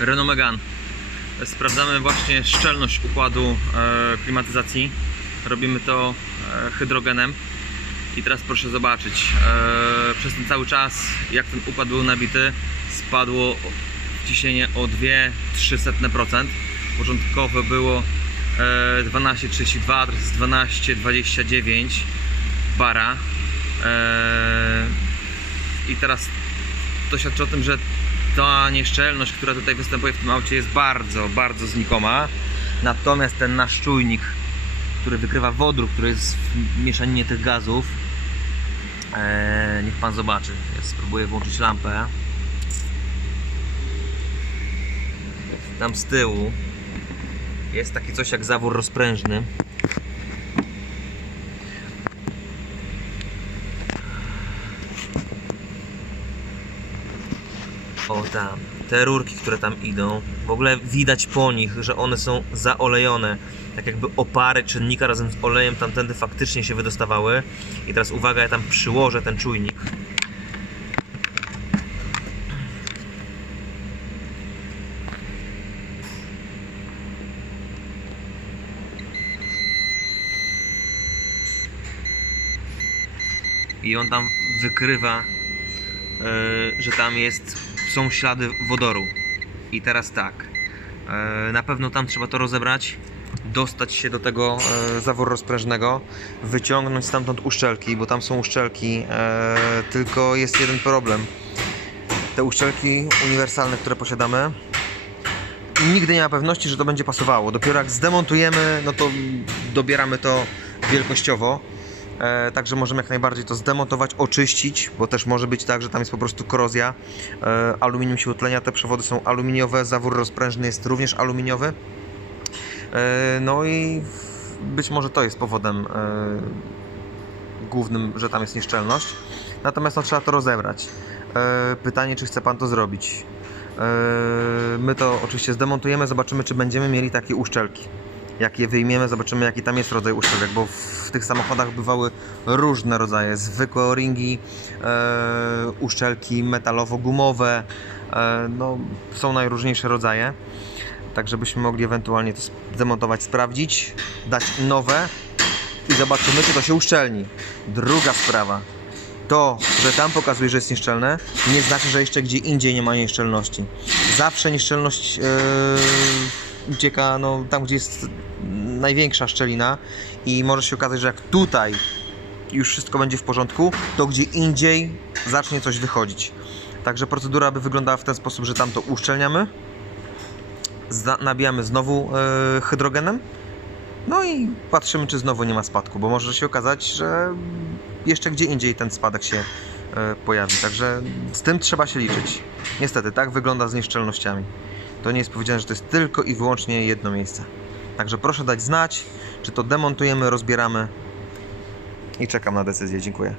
Renault Megane. Sprawdzamy właśnie szczelność układu e, klimatyzacji. Robimy to e, hydrogenem. I teraz proszę zobaczyć, e, przez ten cały czas, jak ten układ był nabity, spadło ciśnienie o 2,03%. Początkowo było e, 12,32, teraz jest 12,29 bara. I teraz to świadczy o tym, że ta nieszczelność, która tutaj występuje w tym aucie jest bardzo, bardzo znikoma. Natomiast ten nasz czujnik, który wykrywa wodór, który jest w mieszaninie tych gazów, e, niech pan zobaczy. Ja spróbuję włączyć lampę. Tam z tyłu jest taki coś jak zawór rozprężny. O tam, te rurki, które tam idą, w ogóle widać po nich, że one są zaolejone. Tak jakby opary czynnika razem z olejem tamtędy faktycznie się wydostawały. I teraz uwaga, ja tam przyłożę ten czujnik. I on tam wykrywa e, że tam jest, są ślady wodoru. I teraz tak, e, na pewno tam trzeba to rozebrać, dostać się do tego e, zaworu rozprężnego, wyciągnąć stamtąd uszczelki, bo tam są uszczelki, e, tylko jest jeden problem. Te uszczelki uniwersalne, które posiadamy, nigdy nie ma pewności, że to będzie pasowało. Dopiero jak zdemontujemy, no to dobieramy to wielkościowo. E, także możemy jak najbardziej to zdemontować, oczyścić, bo też może być tak, że tam jest po prostu korozja. E, aluminium się utlenia, te przewody są aluminiowe, zawór rozprężny jest również aluminiowy. E, no i być może to jest powodem głównym, że tam jest nieszczelność. Natomiast no, trzeba to rozebrać. Pytanie, czy chce Pan to zrobić? My to oczywiście zdemontujemy, zobaczymy, czy będziemy mieli takie uszczelki. Jak je wyjmiemy, zobaczymy, jaki tam jest rodzaj uszczelek, bo w tych samochodach bywały różne rodzaje. Zwykłe o-ringi, e, uszczelki metalowo-gumowe, e, no, są najróżniejsze rodzaje. Tak, żebyśmy mogli ewentualnie to zdemontować, sprawdzić, dać nowe i zobaczymy, czy to się uszczelni. Druga sprawa. To, że tam pokazuje, że jest nieszczelne, nie znaczy, że jeszcze gdzie indziej nie ma nieszczelności. Zawsze nieszczelność yy, ucieka no, tam, gdzie jest największa szczelina i może się okazać, że jak tutaj już wszystko będzie w porządku, to gdzie indziej zacznie coś wychodzić. Także procedura by wyglądała w ten sposób, że tam to uszczelniamy, nabijamy znowu yy, hydrogenem, no i patrzymy, czy znowu nie ma spadku, bo może się okazać, że jeszcze gdzie indziej ten spadek się e, pojawi. Także z tym trzeba się liczyć. Niestety, tak wygląda z nieszczelnościami. To nie jest powiedziane, że to jest tylko i wyłącznie jedno miejsce. Także proszę dać znać, czy to demontujemy, rozbieramy i czekam na decyzję. Dziękuję.